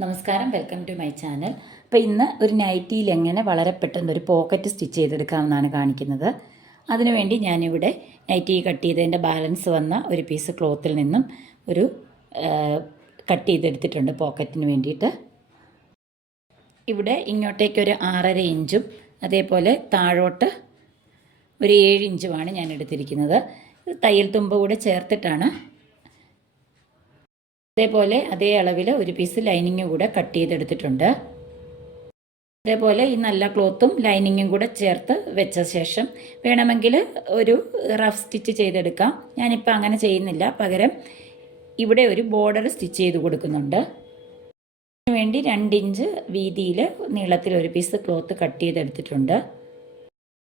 നമസ്കാരം, welcome to my channel. അപ്പോൾ ഇന്ന് ഒരു നൈറ്റിയിൽ എങ്ങനെ വളരെ പെട്ടെന്ന് ഒരു പോക്കറ്റ് സ്റ്റിച്ച് ചെയ്തെടുക്കാമെന്നാണ് കാണിക്കുന്നത്. അതിനുവേണ്ടി ഞാനിവിടെ നൈറ്റി കട്ട് ചെയ്തതിൻ്റെ ബാലൻസ് വന്ന ഒരു പീസ് ക്ലോത്തിൽ നിന്നും ഒരു കട്ട് ചെയ്തെടുത്തിട്ടുണ്ട് പോക്കറ്റിന് വേണ്ടിയിട്ട്. ഇവിടെ ഇങ്ങോട്ടേക്കൊരു 6.5 ഇഞ്ചും അതേപോലെ താഴോട്ട് ഒരു 7 ഇഞ്ചുമാണ് ഞാൻ എടുത്തിരിക്കുന്നത്. തയ്യൽ തുമ്പ് കൂടെ ചേർത്തിട്ടാണ്. അതേപോലെ അതേ അളവിൽ ഒരു പീസ് ലൈനിങ്ങും കൂടെ കട്ട് ചെയ്തെടുത്തിട്ടുണ്ട്. അതേപോലെ ഈ നല്ല ക്ലോത്തും ലൈനിങ്ങും കൂടെ ചേർത്ത് വെച്ച ശേഷം വേണമെങ്കിൽ ഒരു റഫ് സ്റ്റിച്ച് ചെയ്തെടുക്കാം. ഞാനിപ്പോൾ അങ്ങനെ ചെയ്യുന്നില്ല, പകരം ഇവിടെ ഒരു ബോർഡർ സ്റ്റിച്ച് ചെയ്ത് കൊടുക്കുന്നുണ്ട്. അതിന് വേണ്ടി 2 ഇഞ്ച് വീതിയിൽ നീളത്തിൽ ഒരു പീസ് ക്ലോത്ത് കട്ട് ചെയ്തെടുത്തിട്ടുണ്ട്.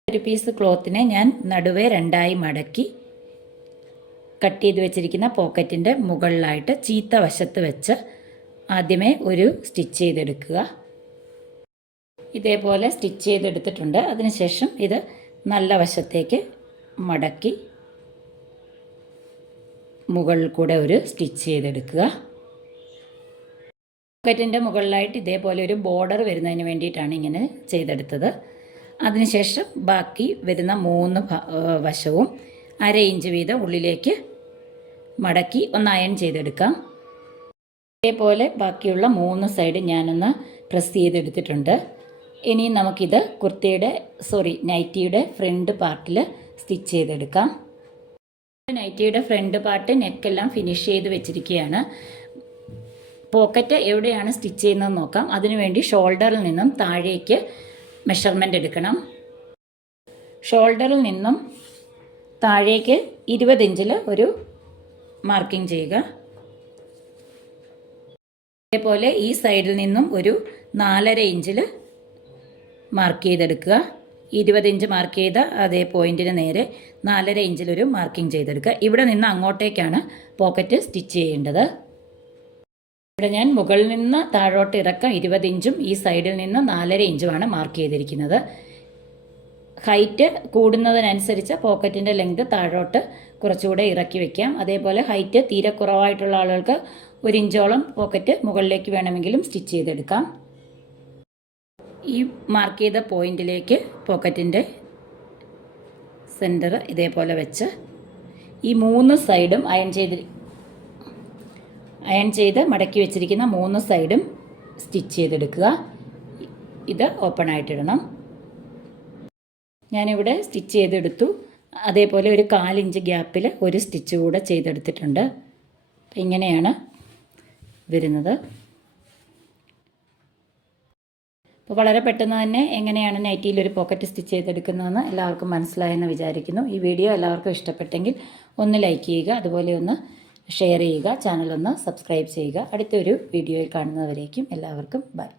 ഒരു പീസ് ക്ലോത്തിനെ ഞാൻ നടുവേ 2ആയി മടക്കി കട്ട് ചെയ്ത് വെച്ചിരിക്കുന്ന പോക്കറ്റിൻ്റെ മുകളിലായിട്ട് ചീത്ത വശത്ത് വെച്ച് ആദ്യമേ ഒരു സ്റ്റിച്ച് ചെയ്തെടുക്കുക. ഇതേപോലെ സ്റ്റിച്ച് ചെയ്തെടുത്തിട്ടുണ്ട്. അതിനുശേഷം ഇത് നല്ല വശത്തേക്ക് മടക്കി മുകളിൽ കൂടെ ഒരു സ്റ്റിച്ച് ചെയ്തെടുക്കുക. പോക്കറ്റിൻ്റെ മുകളിലായിട്ട് ഇതേപോലെ ഒരു ബോർഡർ വരുന്നതിന് വേണ്ടിയിട്ടാണ് ഇങ്ങനെ ചെയ്തെടുത്തത്. അതിനുശേഷം ബാക്കി വരുന്ന 3 വശവും 1/2 ഇഞ്ച് വീതം ഉള്ളിലേക്ക് മടക്കി ഒന്ന് അയൺ ചെയ്തെടുക്കാം. ഇതേപോലെ ബാക്കിയുള്ള 3 സൈഡ് ഞാനൊന്ന് പ്രസ് ചെയ്തെടുത്തിട്ടുണ്ട്. ഇനി നമുക്കിത് നൈറ്റിയുടെ ഫ്രണ്ട് പാർട്ടിൽ സ്റ്റിച്ച് ചെയ്തെടുക്കാം. നൈറ്റിയുടെ ഫ്രണ്ട് പാർട്ട് നെക്കെല്ലാം ഫിനിഷ് ചെയ്ത് വെച്ചിരിക്കുകയാണ്. പോക്കറ്റ് എവിടെയാണ് സ്റ്റിച്ച് ചെയ്യുന്നതെന്ന് നോക്കാം. അതിനുവേണ്ടി ഷോൾഡറിൽ നിന്നും താഴേക്ക് മെഷർമെൻ്റ് എടുക്കണം. ഷോൾഡറിൽ നിന്നും താഴേക്ക് 20 ഇഞ്ചിൽ ഒരു മാർക്കിംഗ് ചെയ്യുക. അതേപോലെ ഈ സൈഡിൽ നിന്നും ഒരു 4.5 ഇഞ്ചിൽ മാർക്ക് ചെയ്തെടുക്കുക. 20 ഇഞ്ച് മാർക്ക് ചെയ്ത അതേ പോയിന്റിന് നേരെ 4.5 ഇഞ്ചിലൊരു മാർക്കിംഗ് ചെയ്തെടുക്കുക. ഇവിടെ നിന്ന് അങ്ങോട്ടേക്കാണ് പോക്കറ്റ് സ്റ്റിച്ച് ചെയ്യേണ്ടത്. ഇവിടെ ഞാൻ മുകളിൽ നിന്ന് താഴോട്ട് ഇറക്കം 20 ഇഞ്ചും ഈ സൈഡിൽ നിന്ന് 4.5 ഇഞ്ചുമാണ് മാർക്ക് ചെയ്തിരിക്കുന്നത്. ഹൈറ്റ് കൂടുന്നതിനനുസരിച്ച് പോക്കറ്റിൻ്റെ ലെങ്ത് താഴോട്ട് കുറച്ചുകൂടെ ഇറക്കി വയ്ക്കാം. അതേപോലെ ഹൈറ്റ് തീരെ കുറവായിട്ടുള്ള ആളുകൾക്ക് 1 ഇഞ്ചോളം പോക്കറ്റ് മുകളിലേക്ക് വേണമെങ്കിലും സ്റ്റിച്ച് ചെയ്തെടുക്കാം. ഈ മാർക്ക് ചെയ്ത പോയിന്റിലേക്ക് പോക്കറ്റിൻ്റെ സെൻറ്റർ ഇതേപോലെ വെച്ച് ഈ 3 സൈഡും അയൺ ചെയ്ത് മടക്കി വെച്ചിരിക്കുന്ന 3 സൈഡും സ്റ്റിച്ച് ചെയ്തെടുക്കുക. ഇത് ഓപ്പൺ ആയിട്ടിടണം. ഞാനിവിടെ സ്റ്റിച്ച് ചെയ്തെടുത്തു. അതേപോലെ ഒരു 1/4 ഇഞ്ച് ഗ്യാപ്പിൽ ഒരു സ്റ്റിച്ച് കൂടെ ചെയ്തെടുത്തിട്ടുണ്ട്. ഇങ്ങനെയാണ് വരുന്നത്. അപ്പോൾ വളരെ പെട്ടെന്ന് തന്നെ എങ്ങനെയാണ് നൈറ്റിയിൽ ഒരു പോക്കറ്റ് സ്റ്റിച്ച് ചെയ്തെടുക്കുന്നതെന്ന് എല്ലാവർക്കും മനസ്സിലായെന്ന് വിചാരിക്കുന്നു. ഈ വീഡിയോ എല്ലാവർക്കും ഇഷ്ടപ്പെട്ടെങ്കിൽ ഒന്ന് ലൈക്ക് ചെയ്യുക, അതുപോലെ ഒന്ന് ഷെയർ ചെയ്യുക, ചാനൽ ഒന്ന് സബ്സ്ക്രൈബ് ചെയ്യുക. അടുത്തൊരു വീഡിയോയിൽ കാണുന്നവരേക്കും എല്ലാവർക്കും ബൈ.